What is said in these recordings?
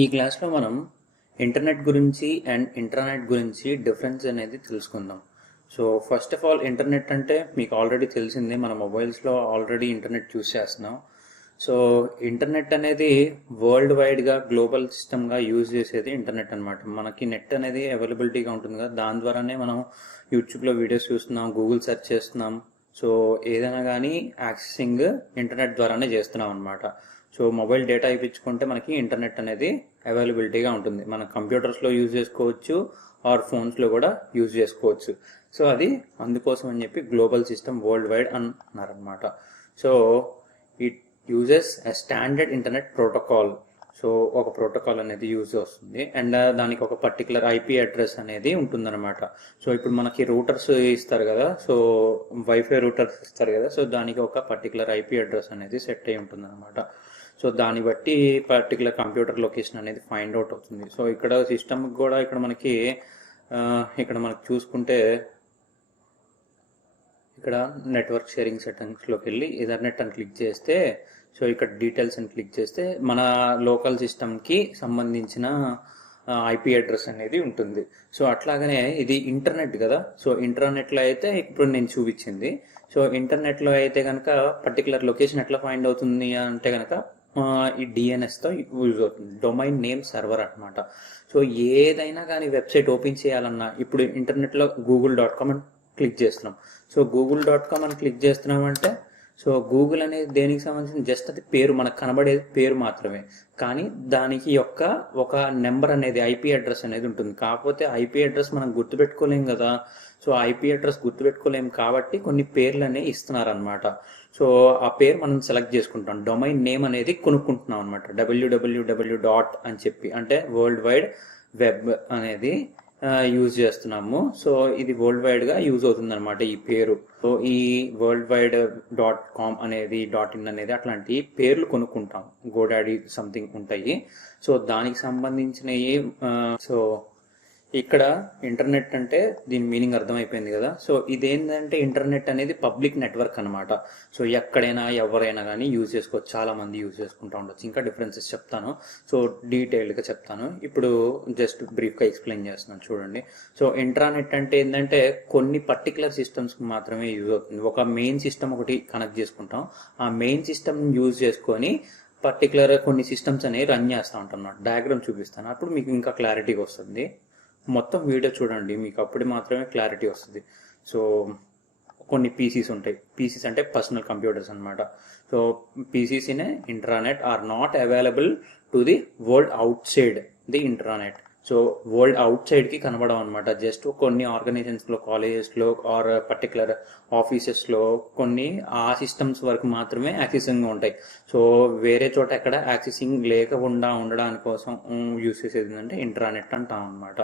ఈ క్లాస్లో మనం ఇంటర్నెట్ గురించి అండ్ ఇంట్రానెట్ గురించి డిఫరెన్స్ అనేది తెలుసుకుందాం. So first of all internet అంటే మీకు ఆల్రెడీ తెలిసిందే, మన మొబైల్స్లో ఆల్రెడీ ఇంటర్నెట్ యూస్ చేస్తున్నాం. సో ఇంటర్నెట్ అనేది వరల్డ్ వైడ్గా గ్లోబల్ సిస్టమ్గా యూజ్ చేసేది ఇంటర్నెట్ అనమాట. మనకి నెట్ అనేది అవైలబిలిటీగా ఉంటుంది కదా, దాని ద్వారానే మనం యూట్యూబ్లో వీడియోస్ చూస్తున్నాం, గూగుల్ సెర్చ్ చేస్తున్నాం. సో ఏదైనా కానీ యాక్సెసింగ్ ఇంటర్నెట్ ద్వారానే చేస్తున్నాం అనమాట. సో మొబైల్ డేటా ఇప్పించుకుంటే మనకి ఇంటర్నెట్ అనేది అవైలబిలిటీగా ఉంటుంది. మన కంప్యూటర్స్లో యూజ్ చేసుకోవచ్చు ఆర్ ఫోన్స్లో కూడా యూజ్ చేసుకోవచ్చు. సో అది అందుకోసం అని చెప్పి గ్లోబల్ సిస్టమ్ వరల్డ్ వైడ్ అన్నారనమాట. So it uses a standard internet protocol. So ఒక ప్రోటోకాల్ అనేది యూజ్ వస్తుంది అండ్ దానికి ఒక పర్టికులర్ ఐపీ అడ్రస్ అనేది ఉంటుందన్నమాట. సో ఇప్పుడు మనకి రూటర్స్ ఇస్తారు కదా, సో వైఫై రూటర్స్ ఇస్తారు కదా, సో దానికి ఒక పర్టికులర్ ఐపీ అడ్రస్ అనేది సెట్ అయి ఉంటుందన్నమాట. సో దాన్ని బట్టి పర్టికులర్ కంప్యూటర్ లొకేషన్ అనేది ఫైండ్ అవుట్ అవుతుంది. సో ఇక్కడ సిస్టమ్ కూడా ఇక్కడ మనకి చూసుకుంటే ఇక్కడ నెట్వర్క్ షేరింగ్ సెట్టింగ్స్లోకి వెళ్ళి ఇథర్నెట్ అని క్లిక్ చేస్తే, సో ఇక్కడ డీటెయిల్స్ అని క్లిక్ చేస్తే మన లోకల్ సిస్టమ్కి సంబంధించిన ఐపీ అడ్రస్ అనేది ఉంటుంది. సో అట్లాగనే ఇది ఇంటర్నెట్ కదా, సో ఇంటర్నెట్లో అయితే ఇప్పుడు నేను చూపించింది. సో ఇంటర్నెట్లో అయితే కనుక పర్టికులర్ లొకేషన్ ఎట్లా ఫైండ్ అవుతుంది అంటే కనుక ఈ డిఎన్ఎస్తో యూజ్ అవుతుంది, డొమైన్ నేమ్ సర్వర్ అనమాట. సో ఏదైనా కానీ వెబ్సైట్ ఓపెన్ చేయాలన్నా ఇప్పుడు ఇంటర్నెట్లో google.com అని క్లిక్ చేస్తున్నాం. సో google.com అని క్లిక్ చేస్తున్నామంటే సో గూగుల్ అనేది దేనికి సంబంధించిన జస్ట్ అది పేరు, మనకు కనబడేది పేరు మాత్రమే, కానీ దానికి ఒక నెంబర్ అనేది ఐపీ అడ్రస్ అనేది ఉంటుంది. కాకపోతే ఐపీ అడ్రస్ మనం గుర్తుపెట్టుకోలేం కదా. సో ఐపీ అడ్రస్ గుర్తుపెట్టుకోలేం కాబట్టి కొన్ని పేర్లు అనేవి ఇస్తున్నారనమాట. సో ఆ పేరు మనం సెలెక్ట్ చేసుకుంటాం, డొమైన్ నేమ్ అనేది కొనుక్కుంటున్నాం అనమాట. www డాట్ అని చెప్పి అంటే వరల్డ్ వైడ్ వెబ్ అనేది యూజ్ చేస్తున్నాము. సో ఇది వరల్డ్ వైడ్గా యూజ్ అవుతుంది అనమాట ఈ పేరు. సో ఈ వరల్డ్ వైడ్ .com అనేది .in అనేది అట్లాంటి పేర్లు కొనుక్కుంటాం, గోడాడీ సంథింగ్ ఉంటాయి. సో దానికి సంబంధించినవి. సో ఇక్కడ ఇంటర్నెట్ అంటే దీని మీనింగ్ అర్థమైపోయింది కదా. సో ఇదేంటంటే ఇంటర్నెట్ అనేది పబ్లిక్ నెట్వర్క్ అనమాట. సో ఎక్కడైనా ఎవరైనా కానీ యూజ్ చేసుకోవచ్చు, చాలా మంది యూజ్ చేసుకుంటూ ఉండొచ్చు. ఇంకా డిఫరెన్సెస్ చెప్తాను, సో డీటెయిల్డ్గా చెప్తాను. ఇప్పుడు జస్ట్ బ్రీఫ్గా ఎక్స్ప్లెయిన్ చేస్తున్నాను చూడండి. సో ఇంట్రానెట్ అంటే ఏంటంటే కొన్ని పర్టికులర్ సిస్టమ్స్కి మాత్రమే యూజ్ అవుతుంది. ఒక మెయిన్ సిస్టమ్ ఒకటి కనెక్ట్ చేసుకుంటాం, ఆ మెయిన్ సిస్టమ్ యూజ్ చేసుకొని పర్టికులర్ కొన్ని సిస్టమ్స్ అనేవి రన్ చేస్తూ ఉంటాం అన్నమాట. డయాగ్రామ్ చూపిస్తాను, అప్పుడు మీకు ఇంకా క్లారిటీగా వస్తుంది. మొత్తం వీడియో చూడండి, మీకు అప్పుడు మాత్రమే క్లారిటీ వస్తుంది. సో కొన్ని పీసీస్ ఉంటాయి, పీసీస్ అంటే పర్సనల్ కంప్యూటర్స్ అనమాట. So PCs in intranet are not available to the world outside the intranet. So world అవుట్ సైడ్కి కనబడడం అనమాట. జస్ట్ కొన్ని ఆర్గనైజేషన్స్లో, కాలేజెస్లో ఆర్ పర్టికులర్ ఆఫీసెస్లో కొన్ని ఆ సిస్టమ్స్ వరకు మాత్రమే యాక్సెసింగ్ ఉంటాయి. సో వేరే చోట ఎక్కడ యాక్సెసింగ్ లేకుండా ఉండడానికి కోసం యూజ్ చేసేది అంటే ఇంట్రానెట్ అంటాం అనమాట.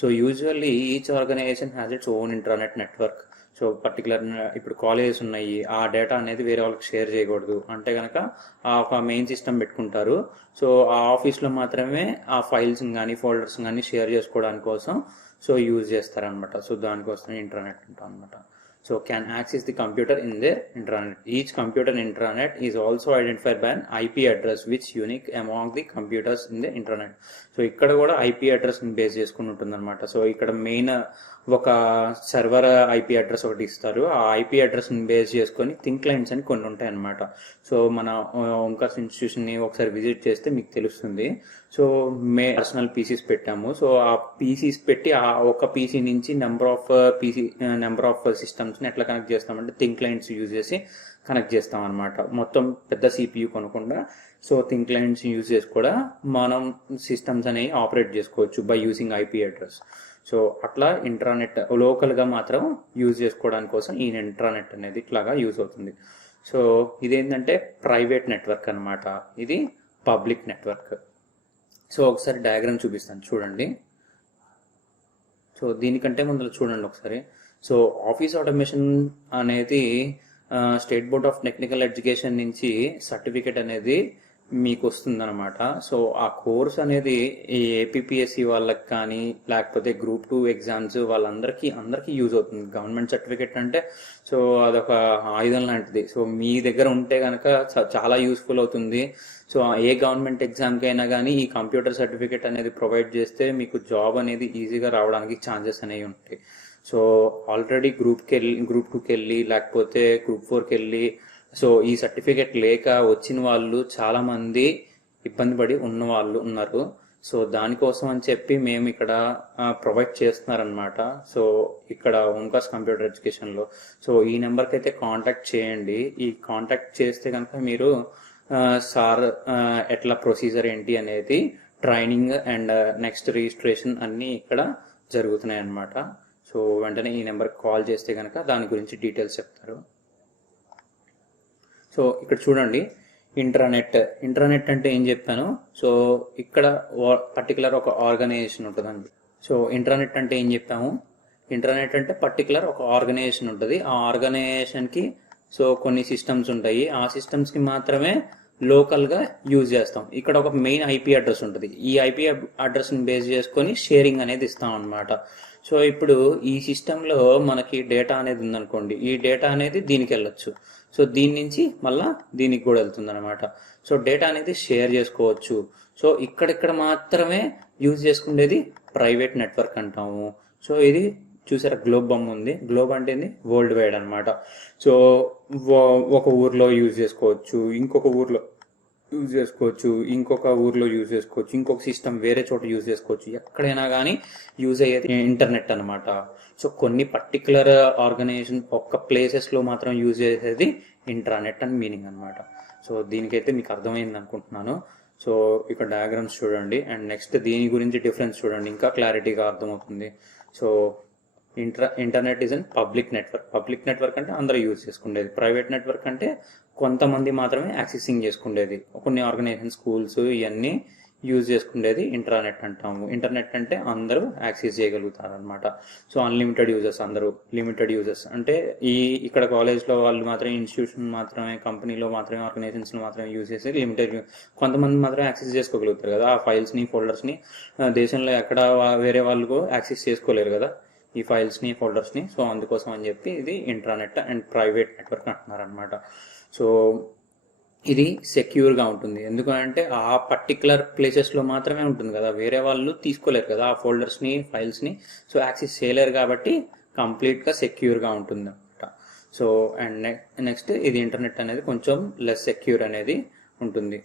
So usually each organisation has its own intranet network. So particular ఇప్పుడు కాలేజెస్ ఉన్నాయి, ఆ డేటా అనేది వేరే వాళ్ళకి షేర్ చేయకూడదు అంటే కనుక ఆ ఒక మెయిన్ సిస్టమ్ పెట్టుకుంటారు. సో ఆ ఆఫీస్లో మాత్రమే ఆ ఫైల్స్ కానీ ఫోల్డర్స్ కానీ షేర్ చేసుకోవడానికి కోసం సో యూజ్ చేస్తారనమాట. సో దానికోసం ఇంటర్నెట్ ఉంటాం అనమాట. So can access the computer in their intranet. Each computer intranet is also identified by an IP address which unique among the computers in the intranet. So ఇక్కడ కూడా IP అడ్రస్ని base చేసుకుని ఉంటుంది అనమాట. So ఇక్కడ main ఒక server IP address ఒకటి ఇస్తారు, ఆ ఐపీ అడ్రస్ని బేస్ చేసుకొని థింక్ క్లయింట్స్ అని కొన్ని ఉంటాయి అనమాట. సో మన ఓంకార్స్ ఇన్స్టిట్యూషన్ని ఒకసారి విజిట్ చేస్తే మీకు తెలుస్తుంది. సో పర్సనల్ పీసీస్ పెట్టాము. సో ఆ పీసీస్ పెట్టి ఆ ఒక పీసీ నుంచి నెంబర్ ఆఫ్ సిస్టమ్స్ని ఎట్లా కనెక్ట్ చేస్తామంటే థింక్ క్లయింట్స్ యూజ్ చేసి కనెక్ట్ చేస్తాం అనమాట. మొత్తం పెద్ద సిపియూ కొనకుండా సో థింక్ క్లయింట్స్ యూజ్ చేసి కూడా మనం సిస్టమ్స్ అనేవి ఆపరేట్ చేసుకోవచ్చు by using IP address. So అట్లా ఇంట్రానెట్ లోకల్గా మాత్రం యూజ్ చేసుకోవడానికి కోసం ఈ ఇంట్రానెట్ అనేది ఇట్లాగా యూజ్ అవుతుంది. సో ఇదేంటంటే ప్రైవేట్ నెట్వర్క్ అనమాట, ఇది పబ్లిక్ నెట్వర్క్. సో ఒకసారి డయాగ్రామ్ చూపిస్తాను చూడండి. సో దీనికంటే ముందు చూడండి ఒకసారి. సో ఆఫీస్ ఆటోమేషన్ అనేది state board of technical education నుంచి సర్టిఫికేట్ అనేది మీకు వస్తుందన్నమాట. సో ఆ కోర్స్ అనేది ఈ ఏపీపీఎస్సి వాళ్ళకి కానీ లేకపోతే గ్రూప్ 2 ఎగ్జామ్స్ అందరికీ యూజ్ అవుతుంది. గవర్నమెంట్ సర్టిఫికేట్ అంటే సో అదొక ఆయుధం లాంటిది. సో మీ దగ్గర ఉంటే కనుక చాలా యూస్ఫుల్ అవుతుంది. సో ఏ గవర్నమెంట్ ఎగ్జామ్కి అయినా కానీ ఈ కంప్యూటర్ సర్టిఫికేట్ అనేది ప్రొవైడ్ చేస్తే మీకు జాబ్ అనేది ఈజీగా రావడానికి ఛాన్సెస్ అనేవి ఉంటాయి. సో ఆల్రెడీ గ్రూప్ 2కి వెళ్ళి లేకపోతే గ్రూప్ 4కి వెళ్ళి సో ఈ సర్టిఫికేట్ లేక వచ్చిన వాళ్ళు చాలామంది ఇబ్బంది పడి ఉన్న వాళ్ళు ఉన్నారు. సో దానికోసం అని చెప్పి మేము ఇక్కడ ప్రొవైడ్ చేస్తున్నారనమాట. సో ఇక్కడ ఓంకార్స్ కంప్యూటర్ ఎడ్యుకేషన్లో సో ఈ నెంబర్కి అయితే కాంటాక్ట్ చేయండి. ఈ కాంటాక్ట్ చేస్తే కనుక మీరు సార్ ఎట్లా ప్రొసీజర్ ఏంటి అనేది ట్రైనింగ్ అండ్ నెక్స్ట్ రిజిస్ట్రేషన్ అన్నీ ఇక్కడ జరుగుతున్నాయి అన్నమాట. సో వెంటనే ఈ నెంబర్కి కాల్ చేస్తే కనుక దాని గురించి డీటెయిల్స్ చెప్తారు. సో ఇక్కడ చూడండి, ఇంట్రానెట్ అంటే ఏం చెప్పాను. సో ఇక్కడ పర్టికులర్ ఒక ఆర్గనైజేషన్ ఉంటుందండి. సో ఇంట్రానెట్ అంటే ఏం చెప్పాము, ఇంట్రానెట్ అంటే పర్టికులర్ ఒక ఆర్గనైజేషన్ ఉంటుంది. ఆ ఆర్గనైజేషన్కి సో కొన్ని సిస్టమ్స్ ఉంటాయి. ఆ సిస్టమ్స్కి మాత్రమే లోకల్గా యూజ్ చేస్తాం. ఇక్కడ ఒక మెయిన్ ఐపీ అడ్రస్ ఉంటుంది. ఈ ఐపీ అడ్రస్ని బేస్ చేసుకొని షేరింగ్ అనేది ఇస్తాం అన్నమాట. సో ఇప్పుడు ఈ సిస్టంలో మనకి డేటా అనేది ఉందనుకోండి, ఈ డేటా అనేది దీనికి వెళ్ళొచ్చు. సో దీని నుంచి మళ్ళా దీనికి కూడా వెళ్తుంది అనమాట. సో డేటా అనేది షేర్ చేసుకోవచ్చు. సో ఇక్కడిక్కడ మాత్రమే యూజ్ చేసుకునేది ప్రైవేట్ నెట్వర్క్ అంటాము. సో ఇది చూసారా, గ్లోబ్ బొమ్మ ఉంది. గ్లోబ్ అంటే వరల్డ్ వైడ్ అనమాట. సో ఒక ఊర్లో యూజ్ చేసుకోవచ్చు, ఇంకొక ఊర్లో యూజ్ చేసుకోవచ్చు, ఇంకొక ఊర్లో యూజ్ చేసుకోవచ్చు, ఇంకొక సిస్టమ్ వేరే చోట యూజ్ చేసుకోవచ్చు. ఎక్కడైనా కానీ యూజ్ అయ్యేది ఇంటర్నెట్ అనమాట. సో కొన్ని పర్టికులర్ ఆర్గనైజేషన్ ఒక్క ప్లేసెస్లో మాత్రం యూజ్ చేసేది ఇంట్రానెట్ అని మీనింగ్ అనమాట. సో దీనికైతే మీకు అర్థమైంది అనుకుంటున్నాను. సో ఇక్కడ డయాగ్రామ్స్ చూడండి అండ్ నెక్స్ట్ దీని గురించి డిఫరెన్స్ చూడండి, ఇంకా క్లారిటీగా అర్థమవుతుంది. So internet is an public network అంటే అందరూ యూజ్ చేసుకునేది. ప్రైవేట్ నెట్వర్క్ అంటే కొంతమంది మాత్రమే యాక్సెసింగ్ చేసుకునేది. కొన్ని ఆర్గనైజేషన్, స్కూల్స్ ఇవన్నీ యూజ్ చేసుకునేది ఇంటర్నెట్ అంటాము. ఇంటర్నెట్ అంటే అందరూ యాక్సెస్ చేయగలుగుతారు అనమాట. సో అన్లిమిటెడ్ యూజర్స్, అందరూ లిమిటెడ్ యూజర్స్ అంటే ఇక్కడ కాలేజ్లో వాళ్ళు మాత్రమే, ఇన్స్టిట్యూషన్ మాత్రమే, కంపెనీలో మాత్రమే, ఆర్గనైజేషన్స్లో మాత్రమే యూజ్ చేసేది లిమిటెడ్. కొంతమంది మాత్రమే యాక్సెస్ చేసుకోగలుగుతారు కదా ఆ ఫైల్స్ని, ఫోల్డర్స్ని. దేశంలో ఎక్కడ వేరే వాళ్ళు యాక్సెస్ చేసుకోలేరు కదా ఈ ఫైల్స్ని, ఫోల్డర్స్ని. సో అందుకోసం అని చెప్పి ఇది ఇంట్రానెట్ అండ్ ప్రైవేట్ నెట్వర్క్ అంటున్నారు అనమాట. సో ఇది సెక్యూర్గా ఉంటుంది. ఎందుకంటే ఆ పర్టికులర్ ప్లేసెస్లో మాత్రమే ఉంటుంది కదా, వేరే వాళ్ళు తీసుకోలేరు కదా ఆ ఫోల్డర్స్ని, ఫైల్స్ని. సో యాక్సెస్ చేయలేరు కాబట్టి కంప్లీట్గా సెక్యూర్గా ఉంటుంది అనమాట. సో అండ్ నెక్స్ట్ ఇది ఇంటర్నెట్ అనేది కొంచెం లెస్ సెక్యూర్ అనేది ఉంటుంది.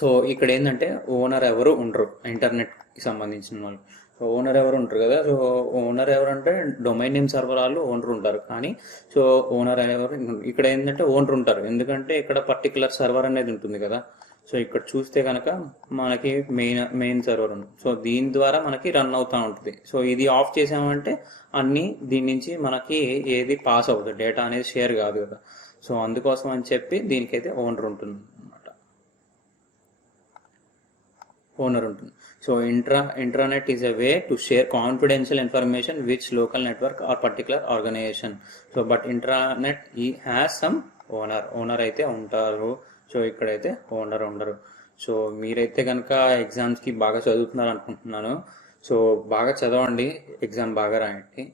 సో ఇక్కడ ఏంటంటే ఓనర్ ఎవరు ఉండరు ఇంటర్నెట్కి సంబంధించిన వాళ్ళు. సో ఓనర్ ఎవరు ఉంటారు కదా. సో ఓనర్ ఎవరంటే డొమైన్ నేమ్ సర్వర్ వాళ్ళు ఓనర్ ఉంటారు. కానీ సో ఓనర్ ఎవరు ఇక్కడ ఏంటంటే ఓనర్ ఉంటారు. ఎందుకంటే ఇక్కడ పర్టికులర్ సర్వర్ అనేది ఉంటుంది కదా. సో ఇక్కడ చూస్తే కనుక మనకి మెయిన్ సర్వర్ ఉంది. సో దీని ద్వారా మనకి రన్ అవుతూ ఉంటుంది. సో ఇది ఆఫ్ చేసామంటే అన్నీ దీని నుంచి మనకి ఏది పాస్ అవుతుంది, డేటా అనేది షేర్ కాదు కదా. సో అందుకోసం అని చెప్పి దీనికైతే ఓనర్ ఉంటుంది అనమాట, ఓనర్ ఉంటుంది. So intranet is a way to share confidential information with local network or particular organization. So but intranet has some owner అయితే ఉంటారు. సో ఇక్కడైతే ఓనర్ ఉండరు. సో మీరైతే కనుక ఎగ్జామ్స్కి బాగా చదువుతున్నారు అనుకుంటున్నాను. సో బాగా చదవండి, ఎగ్జామ్ బాగా రాయండి.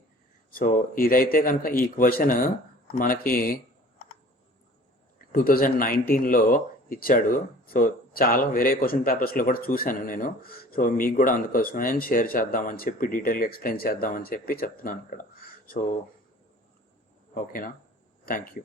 సో ఇదైతే కనుక ఈ క్వశ్చన్ మనకి 2019లో ఇచ్చాడు. సో చాలా వేరే క్వశ్చన్ పేపర్స్లో కూడా చూశాను నేను. సో మీకు కూడా అందుకోసమే షేర్ చేద్దామని చెప్పి, డీటెయిల్గా ఎక్స్ప్లెయిన్ చేద్దామని చెప్పి చెప్తున్నాను ఇక్కడ. సో ఓకేనా, థ్యాంక్ యూ.